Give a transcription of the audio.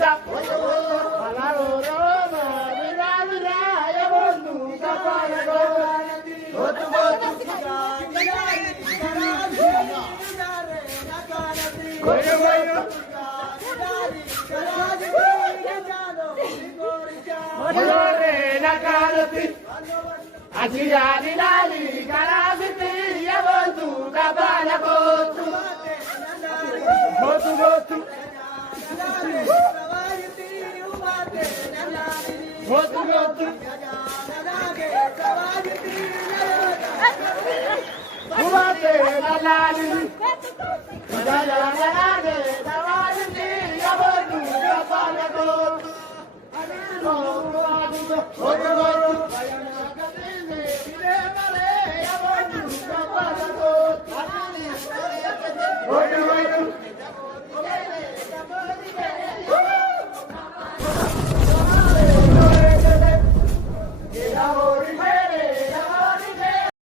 বন্ধুটা ভালো রোমা বিরা বিরা এ বন্ধুটা ভালো বতু বতু কইরে কইরে বলরে নাকালতি আজি জানি লালি কারাবিতি এ বন্ধুটা ভালো বতু বতু বতু বতু বতু উবাতে লালি জালালাগে দাওয়ালি ইয়াবতু কাপালে গো বতু বতু